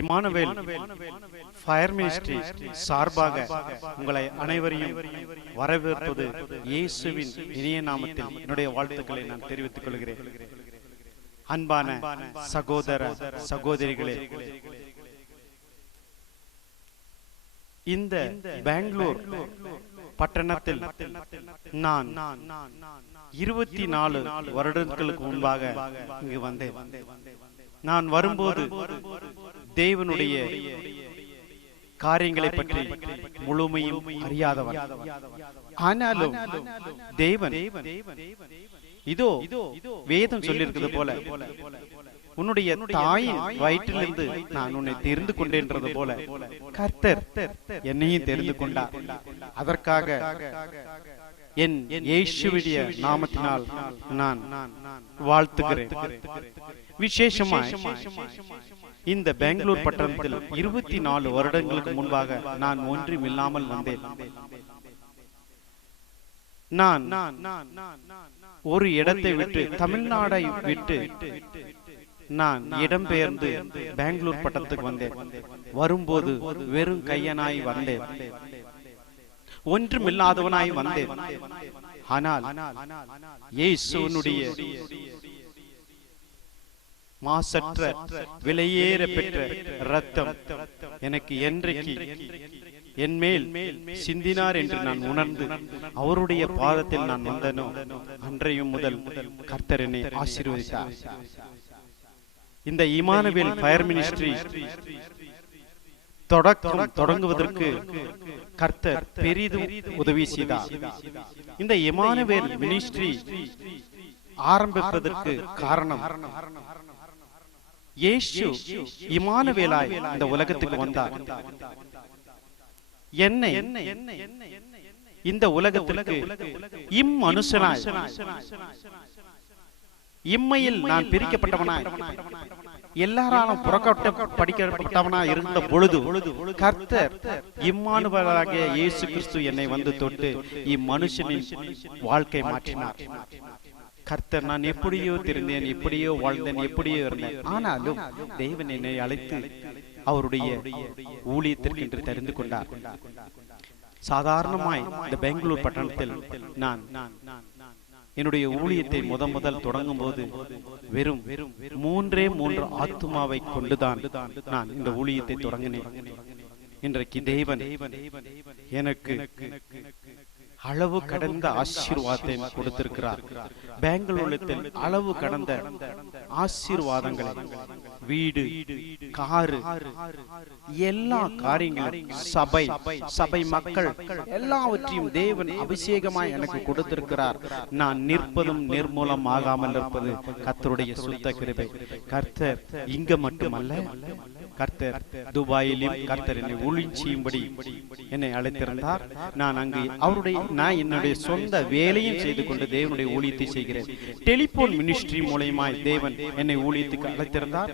Emmanuel fire ministry சார்பாக உங்களை அனைவரையும் வரவேற்பது இயேசுவின் இனிய நாமத்தில் என்னுடைய வாழ்த்துக்களை நான் தெரிவித்துக் கொள்கிறேன். அன்பான சகோதர சகோதரிகளே, இந்த பெங்களூர் பட்டணத்தில் நான் 24 வருடங்களுக்கு முன்பாக இங்கு வந்தேன். நான் வரும்போது தேவனுடைய காரியங்களை பற்றி முழுமையும் அறியாதவன். ஆனாலும் தேவன் இதோ வேதம் சொல்லியிருக்கிறது போல, உன்னுடைய தாயின் வயிற்றிலிருந்து நான் உன்னை தெரிந்து கொண்டேன்றது போல கர்த்தர் என்னையும் தெரிந்து கொண்டார். அதற்காக என் இயேசுவுடைய நாமத்தினால் நான் வாழ்த்துகிறேன். விசேஷமாய் இந்த பெங்களூர் பட்டணத்தில் 24 வருடங்களுக்கு முன்பாக நான் ஒன்றுமில்லாமல் வந்தேன். நான் ஒரு இடத்தை விட்டு, தமிழ்நாடை விட்டு நான் இடம்பெயர்ந்து பெங்களூர் பட்டணத்துக்கு வந்தேன். வரும்போது வெறும் கையனாய் வந்தேன், ஒன்றுமில்லாதவனாய் வந்தேன். ஆனால் இயேசுவினுடைய மாசற்ற விலையேற பெற்ற இரத்தம் எனக்கு என்றைக்கு என் மேல் சிந்தினார் என்று நான் உணர்ந்து அவருடைய பாதத்தில் நான் வந்தனோ, அன்றையும் முதல் கர்த்தர் என்னை ஆசீர்வதித்தார். இந்த இமானுவேல் ஃபயர் மினிஸ்ட்ரி தொடங்குவதற்கு கர்த்தர் பெரிதும் உதவி செய்தார். இந்த இமானுவேல் மினிஸ்ட்ரி ஆரம்பிப்பதற்கு காரணம், இயேசு இம்மானுவேலாய் இந்த உலகத்துக்கு வந்தார். என்னை இந்த உலகத்திற்கு இம்மனுஷனாய், இம்மையில் நான் பிரிக்கப்பட்டவனாய், எல்லாராலும் புறக்கணிக்கப்பட்டவனாய் இருந்த பொழுது கர்த்தர் இம்மானுவேலாகிய இயேசு கிறிஸ்து என்னை வந்து தொட்டு இம்மனுஷனின் வாழ்க்கை மாற்றினார். கர்த்தர், நான் எப்படியோ தெரிந்தேன், எப்படியோ வாழ்ந்தேன், எப்படியோ இருந்தேன், ஆனாலும் தேவன் என்னை அழைத்து அவருடைய ஊழியத்திற்கு என்று தெரிந்து கொண்டார். சாதாரணமாய் இந்த பெங்களூர் பட்டணத்தில் நான் என்னுடைய ஊழியத்தை முதல் தொடங்கும் போது வெறும் 3 ஆத்துமாவை கொண்டுதான் நான் இந்த ஊழியத்தை தொடங்கினேன். இன்றைக்கு தேவன் எனக்கு அளவு கடந்த ஆசீர்வாதத்தை கொடுத்திருக்கிறார். பெங்களூரில் அளவு கடந்த ஆசீர்வாதங்களை, வீடு, காரு, எல்லா காரியங்களும், சபை மக்கள் எல்லாவற்றையும் தேவன் அபிஷேகமாய் எனக்கு கொடுத்திருக்கிறார். நான் நிற்பதும் நிர்மூலம் ஆகாமல் இருப்பது கர்த்தருடைய சுத்த கிருபை. கர்த்தர் இங்க மட்டுமல்ல, கர்த்தர் துபாயிலும் கர்த்தர் என்னை ஊழியம் செய்யும்படி என்னை அழைத்திருந்தார். நான் அங்கு நான் என்னுடைய சொந்த வேலையும் செய்து கொண்டு தேவனுடைய ஊழியத்தை செய்கிறேன். டெலிபோன் மினிஸ்ட்ரி மூலமாய் தேவன் என்னை ஊழியத்துக்கு அழைத்திருந்தார்.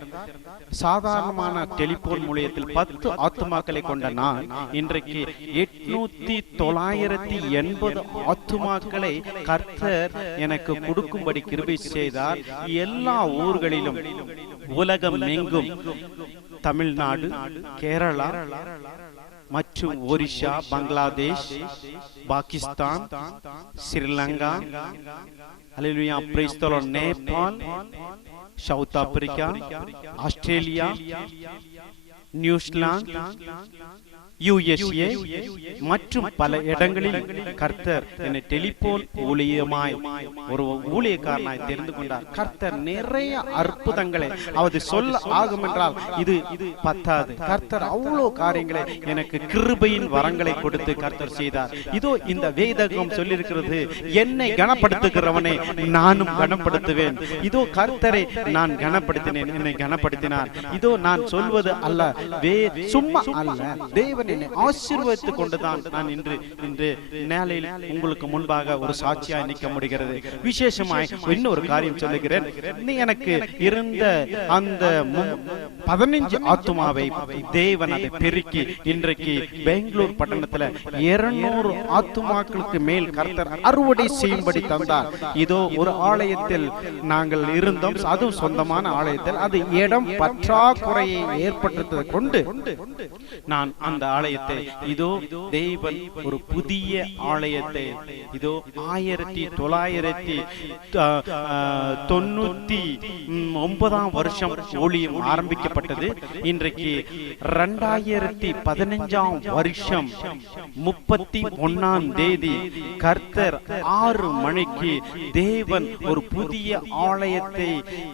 சாதாரணமான டெலிபோன் மூலியத்தில் 10 ஆத்துமாக்களை கொண்ட நான் இன்றைக்கு 800-980 ஆத்துமாக்களை கர்த்தர் எனக்கு கொடுக்கும்படி கிருபை செய்தார். எல்லா ஊர்களிலும், உலகம் எங்கும், தமிழ்நாடு, கேரளா மற்றும் Orissa, Bangladesh, Pakistan, Sri Lanka, hallelujah, praise the Lord, Nepal, South Africa, Australia, New Zealand, USA மற்றும் பல இடங்களில் கர்த்தர் என்னை டெலிபோன் ஊழியமாய் ஒரு ஊழியக்காரனாய் தெரிந்து கொண்டார். கர்த்தர் நிறைய அற்புதங்களை அவர் சொல்ல ஆகும் என்றால் இது பத்தாது. கர்த்தர் அவ்வளவு காரியங்களை எனக்கு கிருபையின் வரங்களை கொடுத்து கர்த்தர் செய்தார். இதோ இந்த வேதகம் சொல்லியிருக்கிறது, என்னை கனப்படுத்துகிறவனை நானும் கனப்படுத்துவேன். இதோ கர்த்தரை நான் கனப்படுத்தினேன், என்னை கனப்படுத்தினார். இதோ நான் சொல்வது அல்ல, சும்மா அல்ல, தேவன் என்னை ஆசீர்வதித்துக் கொண்டுதான் நான் இன்று நேலையில் உங்களுக்கு முன்பாக ஒரு சாட்சியாய் நிற்க முடிகிறது. விசேஷமாய் இன்னொரு காரியம் சொல்லுகிறேன். எனக்கு இருந்த அந்த 15 ஆத்துமாவை தேவன் அதை பெருக்கி இன்றைக்கு பெங்களூர் பட்டணத்தில் 200 ஆத்துமாக்களுக்கு மேல் கர்த்தர் அறுவடை செய்யும்படி தந்தார். இதோ ஒரு ஆலயத்தில் நாங்கள் இருந்தோம், அதுவும் சொந்தமான ஆலயத்தில். அது இடம் பற்றாக்குறையை ஏற்படுத்ததை கொண்டு நான் அந்த ஆலயத்தை, இதோ தேவன் ஒரு புதிய ஆலயத்தை, இதோ 1999 வருஷம் ஊழியம் ஆரம்பிக்கப்பட்டது. இன்றைக்கு 2015 வருஷம் 31 தேதி கர்த்தர் 6 மணிக்கு தேவன் ஒரு புதிய ஆலயத்தை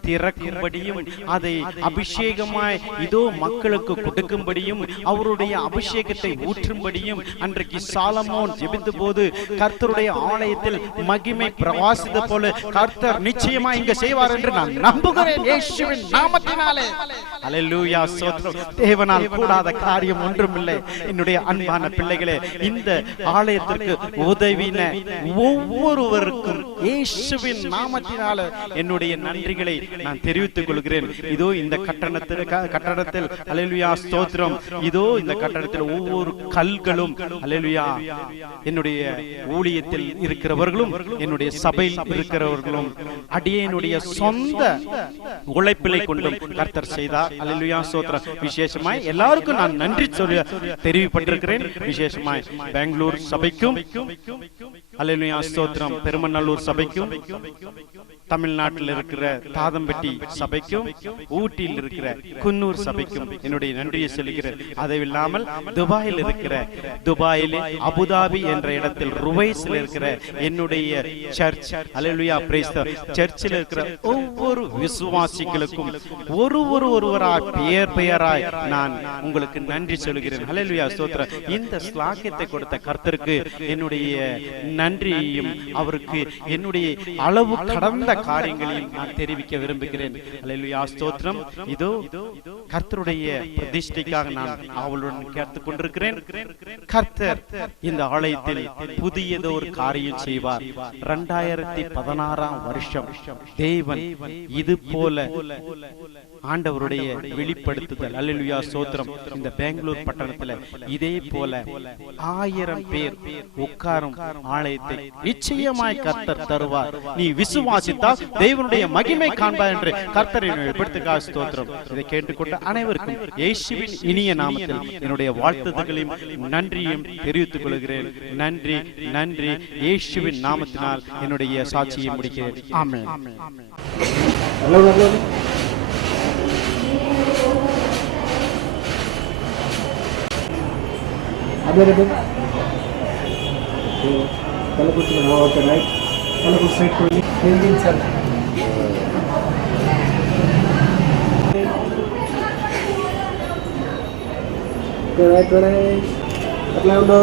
திறக்கும்படியும் அதை அபிஷேகமாய் இதோ மக்களுக்கு கொடுக்கும்படியும் அவருடைய அபிஷேகத்தை ஊற்றும்படியும் அன்றைக்கு சாலமோன் ஜெபித்த போது கர்த்தருடைய ஆலயத்தில் மகிமை பிரவாசித்த போல கர்த்தர் நிச்சயமா இங்க செய்வார் என்று நான் நம்புகிறேன், இயேசுவின் நாமத்தினாலே. அல்லேலூயா, ஸ்தோத்திரம். தேவனால் கூடாத காரியம் ஒன்றுமில்லை. என்னுடைய அன்பான பிள்ளைகளே, இந்த ஆலயத்திற்கு உதவின ஒவ்வொருவருக்கும் இயேசுவின் நாமத்தினால என்னுடைய நன்றிகளை நான் தெரிவித்துக் கொள்கிறேன். இதோ இந்த கட்டடத்தில் அல்லேலூயா, ஸ்தோத்திரம். இதோ இந்த கட்டடத்தில் ஒவ்வொரு கல்களும் அல்லேலூயா என்னுடைய ஊழியத்தில் இருக்கிறவர்களும் என்னுடைய சபையில் இருக்கிறவர்களும் அடியேனுடைய சொந்த உழைப்பிலை கொண்டும் கர்த்தர் செய்தார். அல்லேலூயா, ஸ்தோத்திரம். விசேஷமாய் எல்லாருக்கும் நான் நன்றி சொல்ல தெரிவிப்பட்டிருக்கிறேன். விசேஷமாய் பெங்களூர் சபைக்கும், அல்லேலூயா, ஸ்தோத்திரம், பெருமநல்லூர் சபைக்கும், தமிழ்நாட்டில் இருக்கிற தாதம்பட்டி சபைக்கும், ஊட்டியில் இருக்கிற குன்னூர் சபைக்கும் என்னுடைய நன்றியை சொல்கிறேன். அதை இல்லாமல் துபாயிலே அபுதாபி என்ற இடத்தில் ருவைஸில் இருக்கிற என்னுடைய church, hallelujah, praise the Lord, சர்ச்சில் இருக்கிற ஒவ்வொரு விசுவாசிகளுக்கும் ஒருவராய் பெயராய் நான் உங்களுக்கு நன்றி சொல்கிறேன். அல்லேலூயா, ஸ்தோத்திரம். இந்த ஸ்லாக்கியத்தை கொடுத்த கர்த்தருக்கு என்னுடைய நன்றியையும் அவருக்கு என்னுடைய அளவு கடந்த காரியங்களையும் நான் தெரிவிக்க விரும்புகிறேன். அல்லேலூயா, ஸ்தோத்திரம். இதோ கர்த்தருடைய பிரதிஷ்டைக்காக நான் அவளுடன் கேட்டுக் கொண்டிருக்கிறேன். கர்த்தர் இந்த ஆலயத்தில் புதியதொரு காரியம் செய்வார். 2016 வருஷம் தேவன் இது போல ஆண்டவருடைய வெளிப்படுத்துதல், அல்லேலூயா ஸ்தோத்திரம், இந்த பெங்களூர் பட்டணத்துல இதே போல 1000 பேர் உட்காரும் ஆலயத்தை நிச்சயமாய் கர்த்தர் தருவார். நீ விசுவாசித்தால் தேவனுடைய மகிமை காண்பாய் என்று கர்த்தரின் வெளிப்படுத்துக்காக ஸ்தோத்திரம். இதை கேட்டுக்கொண்ட அனைவருக்கும் இயேசுவின் இனிய நாமத்தில் என்னுடைய வாழ்த்துதல்களையும் நன்றியும் தெரிவித்துக் கொள்கிறேன். நன்றி, நன்றி. இயேசுவின் நாமத்தினால் என்னுடைய சாட்சியை முடிக்கிறேன். ஆமென். kalau kucing mau ke naik, kalau kucing straight to engine sir. Ke naik, apply undo.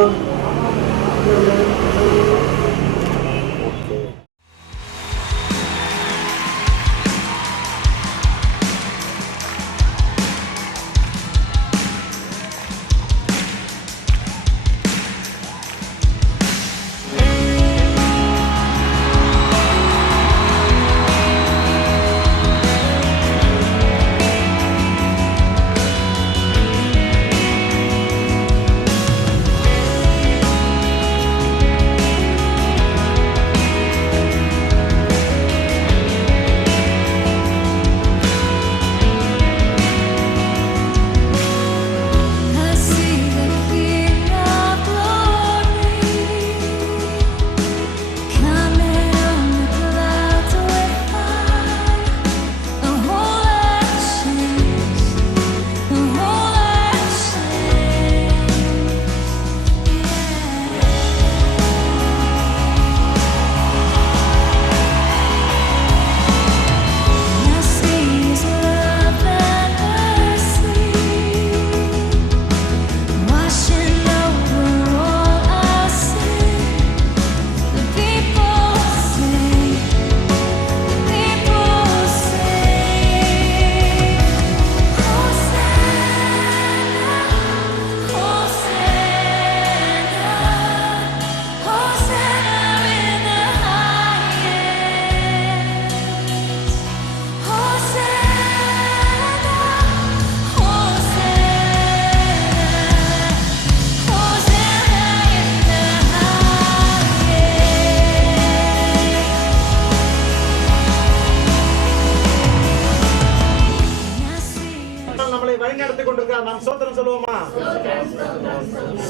நாம் ஸ்தோத்திரம் சொல்லுவோமா?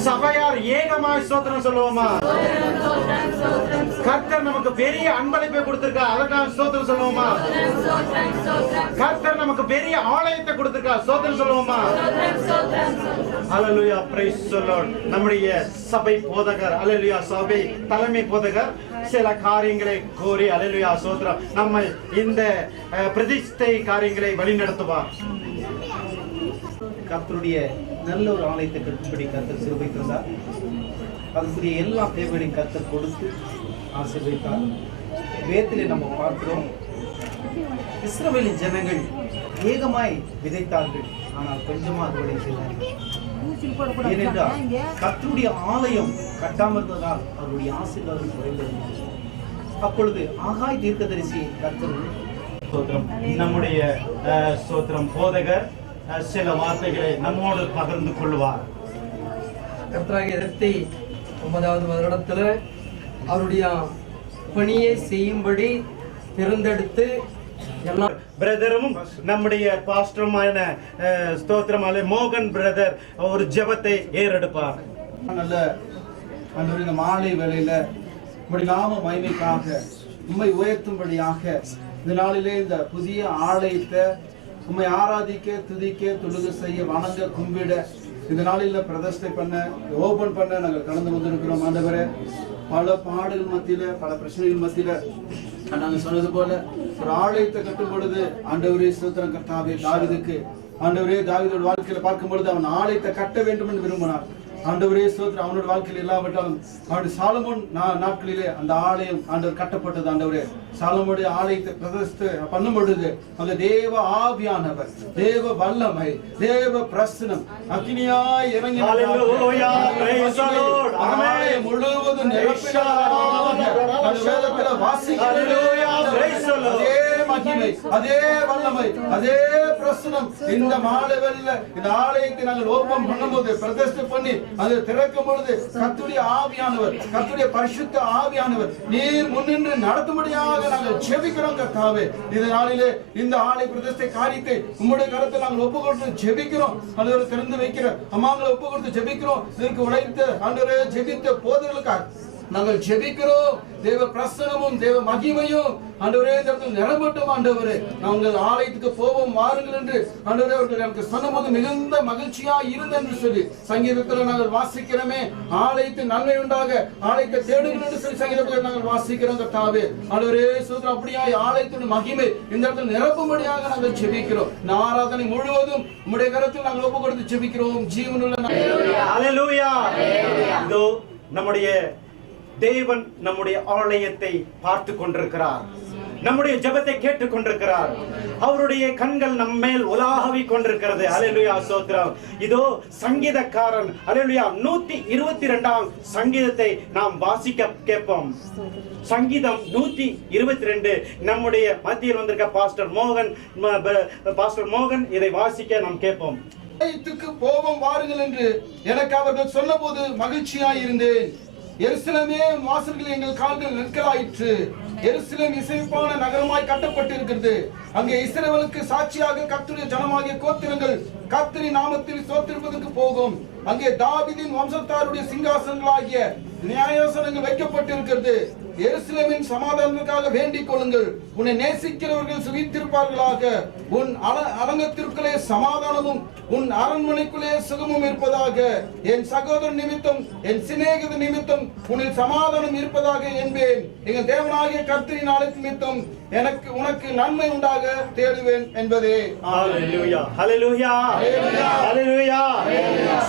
சபையார் ஏகமாய் ஸ்தோத்திரம் சொல்லுவோமா? கர்த்தர் நமக்கு பெரிய அன்பளிப்பை கொடுத்திருக்கார், அதற்காக ஸ்தோத்திரம் சொல்லுவோமா? கர்த்தர் நமக்கு பெரிய ஆலயத்தை கொடுத்திருக்கார், ஸ்தோத்திரம் சொல்லுவோமா? ஹல்லேலூயா, பிரைஸ் தி லார்ட். நம்முடைய சபை போதகர், ஹல்லேலூயா, சபை தலைமை போதகர் சில காரியங்களை கோரி, ஹல்லேலூயா ஸ்தோத்திரம், நம்ம இந்த பிரதிஷ்டை காரியங்களை வழிநடத்துவார். கர்த்தருடைய நல்ல ஒரு ஆலயத்தை கட்டும்படி கர்த்தர் சிறுவை தந்தார். அதுக்குரிய எல்லா தேவைகளையும் கர்த்தர் கொடுத்து ஆசீர்வதித்தார். வேதத்திலே நம்ம பார்க்கிறோம், இஸ்ரவேலின் ஜனங்கள் ஏகமாய் விதைத்தார்கள், ஆனால் கொஞ்சமாக அறுவடை செய்தார்கள். ஏனென்றால் கர்த்தருடைய ஆலயம் கட்டாமல் இருந்ததால் அவருடைய ஆசீர்வாதம் குறைந்திருந்தது. அப்பொழுது ஆகாய் தீர்க்கதரிசி கர்த்தர் நம்முடைய ஸ்தோத்திரம் போதகர் சில வார்த்தைகளை நம்மோடு பகிர்ந்து கொள்வார். கர்த்தராகிய 2009வது வருடத்தில் அவருடைய பணியை செய்யும்படி தேர்ந்தெடுத்து எல்லா பிரதரும் நம்முடைய பாஸ்டருமான ஸ்தோத்திரம் மோகன் பிரதர் ஒரு ஜெபத்தை ஏறெடுப்பார். நல்ல ஆண்டவரே, இந்த மாலை வேளையில உம்முடைய நாம மகிமைக்காக உம்மை உயர்த்தும்படியாக இந்த நாளிலே இந்த புதிய ஆலயத்தை உம்மை ஆராதிக்க, துதிக்க, தொழுகை செய்ய, வணங்க, கும்பிட இந்த நாளில் பிரதிஷ்டை பண்ண, ஓபன் பண்ண நாங்கள் கடந்து வந்திருக்கிறோம். ஆண்டவரே, பல பாடுகள் மத்தியில, பல பிரச்சனைகள் மத்தியில நாங்கள் சொன்னது போல ஒரு ஆலயத்தை கட்டும் பொழுது ஆண்டவரே ஸ்தோத்திரம் கர்த்தாவே, தாவீதுக்கு ஆண்டவரே தாவீதோட வாழ்க்கையில பார்க்கும் பொழுது அவன் ஆலயத்தை கட்ட வேண்டும் என்று விரும்பினார். ஆண்டவரே ஸ்தோத்திரம். அவனோட வாழ்க்கையில் இல்லாவிட்டாலும் அவருடைய சாலமோன் நாட்களிலே அந்த ஆலயம் ஆண்டவர் கட்டப்பட்டது. ஆண்டவரே சாலமோனுடைய ஆலயத்தை பிரதிஷ்டை பண்ணும் பொழுது அந்த தேவ ஆவியானவர், தேவ வல்லமை, தேவ பிரசனம் அக்கினியாய் இறங்கி ஆலயம் முழுவதும் அதே மகிமை, அதே வல்லமை, அதே பிரசனம் இந்த மாலைவெல்ல இந்த ஆலயத்தை நாங்கள் ஓபன் பண்ணும்போது பிரதிஷ்டை பண்ணி அதை திறக்கும் பொழுது கர்த்தருடைய ஆவியானவர், கர்த்தருடைய பரிசுத்த ஆவியானவர் நீர் முன்னின்று நடத்தும்படியாக நாங்கள் ஜெபிக்கிறோம் கர்த்தாவே. இந்த நாளிலே இந்த ஆலய பிரதிஷ்டை காரியத்தை உம்முடைய கருத்தை நாங்கள் ஒப்பு கொடுத்து ஜெபிக்கிறோம். ஆண்டவரே திறந்து வைக்கிற அம்மாங்களை ஒப்பு கொடுத்து ஜெபிக்கிறோம். இதற்கு உழைத்த ஆண்டவரே ஜெபித்த போதர்களுக்காக நாங்கள் ஜெபிக்கிறோம். தேவ பிரசனமும் தேவ மகிமையும் ஆண்டவரே இந்த இடத்தில் நிரம்பட்டும். ஆண்டவரே நாங்கள் ஆலயத்துக்கு போவோம் வாருங்கள் என்று ஆண்டவரே அவர்கள் எனக்கு சொன்னபோது மிகுந்த மகிழ்ச்சியா இருந்த என்று சொல்லி சங்கீதத்தில் நாங்கள் வாசிக்கிறோமே. ஆலயத்தின் நன்மை உண்டாக ஆலயத்தை தேடுங்கள் என்று சொல்லி சங்கீதத்தில் நாங்கள் வாசிக்கிறோம் கர்த்தாவே. ஆண்டவரே சோதரம் அப்படியாய் ஆலயத்தின் மகிமை இந்த இடத்தில் நிரப்பும்படியாக நாங்கள் ஜெபிக்கிறோம். இந்த ஆராதனை முழுவதும் உம்முடைய கரத்தில் நாங்கள் ஒப்பு கொடுத்து ஜெபிக்கிறோம். ஜீவனுள்ள ஹல்லேலூயா. இதோ நம்முடைய தேவன் நம்முடைய ஆலயத்தை பார்த்து கொண்டிருக்கிறார். நம்முடைய ஜெபத்தை கேட்டுக் கொண்டிருக்கிறார். அவருடைய கண்கள் நம்ம மேல் உலாவி கொண்டிருக்கிறது. ஹல்லேலூயா ஸ்தோத்திரம். இதோ சங்கீதக்காரன் ஹல்லேலூயா 122ஆம் சங்கீதத்தை நாம் வாசிக்க கேட்போம். சங்கீதம் 122 நம்முடைய மத்தியில் வந்திருக்க பாஸ்டர் மோகன் இதை வாசிக்க நாம் கேட்போம். ஆலயத்துக்கு போவோம் வாருங்கள் என்று எனக்கு அவர்கள் சொன்னபோது மகிழ்ச்சியாய் இருந்தேன். எருசலேமே வாசல்களில் எங்கள் கால்கள் நிற்கலாயிற்று. எருசலேம் இசைப்பான நகரமாய் கட்டப்பட்டிருக்கிறது. அங்கே இஸ்ரவேலுக்கு சாட்சியாக கர்த்தருடைய ஜனமாகிய கோத்திரங்கள் கர்த்தரின் நாமத்தில் ஸ்தோத்திரிப்பதற்கு போகும். அங்கே தாவீதின் வம்சத்தாருடைய சிங்காசனங்களாகிய நியாயாசனங்கள் வைக்கப்பட்டிருக்கிறது. எருசலேமின் சமாதானத்திற்காக வேண்டிக் கொள்ளுங்கள். உன்னை நேசிக்கிறவர்கள் சுகித்திருப்பார்களாக. உன் அரங்கத்திற்குள்ளே சமாதானமும் உன் அரண்மனைக்குள்ளே சுகமும் இருப்பதாக. என் சகோதரன் நிமித்தம் என் சிநேகித நிமித்தம் உன்னில் சமாதானம் இருப்பதாக என்பேன். எங்கள் தேவனாகிய கர்த்தரின் ஆலயத்தின் நிமித்தம் உனக்கு நன்மை உண்டாக தேடுவேன் என்பதே. ஹல்லேலூயா ஹல்லேலூயா ஹல்லேலூயா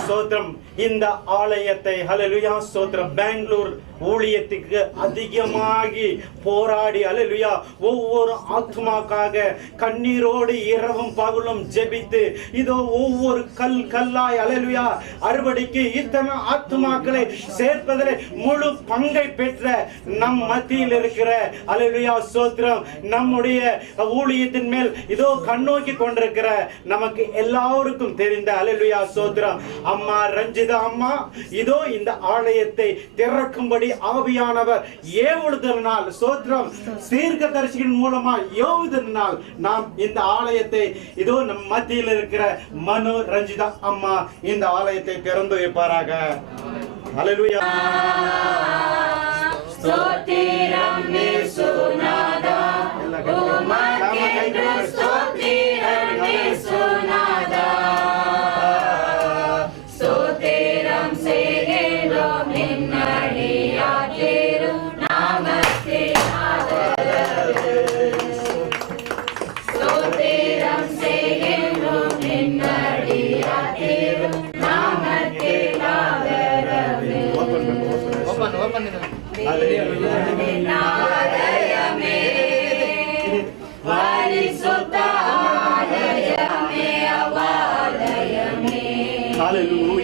ஸ்தோத்திரம். இந்த ஆலயத்தை ஹல்லேலூயா ஸ்தோத்திரம் பெங்களூர் ஊழியத்துக்கு அதிகமாகி போராடி ஹல்லேலூயா ஒவ்வொரு ஆத்மாக்காக கண்ணீரோடு இரவும் பகலும் ஜெபித்து இதோ ஒவ்வொரு கல்லாய் ஹல்லேலூயா அறுவடைக்கு இத்தனை ஆத்மாக்களை சேர்ப்பதில் முழு பங்கை பெற்ற நம் மத்தியில் இருக்கிற ஹல்லேலூயா ஸ்தோத்திரம் நம்முடைய ஊழியத்தின் மேல் இதோ கண்ணோக்கி கொண்டிருக்கிற நமக்கு எல்லாருக்கும் தெரிந்த ஹல்லேலூயா ஸ்தோத்திரம் அம்மா ரஞ்சிதா அம்மா இதோ இந்த ஆலயத்தை திறக்கும்படி ஆவியானவர் ஏவுதலினால் ஸ்தோத்திரம் தீர்க்கதரிசியின் மூலமா ஏவுதலினால் நாம் இந்த ஆலயத்தை இதோ நம் மத்தியில் இருக்கிற மனு ரஞ்சிதா அம்மா இந்த ஆலயத்தை திறந்து வைப்பாராக. ஹல்லேலூயா. ஸ்தோத்திரம் இயேசுநாதா உமக்கென்று ஸ்தோத்திரம் இயேசுநாதா ஸ்தோத்திரம் செய்கிறோம் நின்னடியார் திரு நாமத்தின் ஆதரவு ஸ்தோத்திரம் செய்கிறோம் நின்னடியார் திரு நாமத்தின் ஆதரவு ஆலயமே பரிசுத்த ஆலயமே அவாலயமே. ஹல்லேலூயா.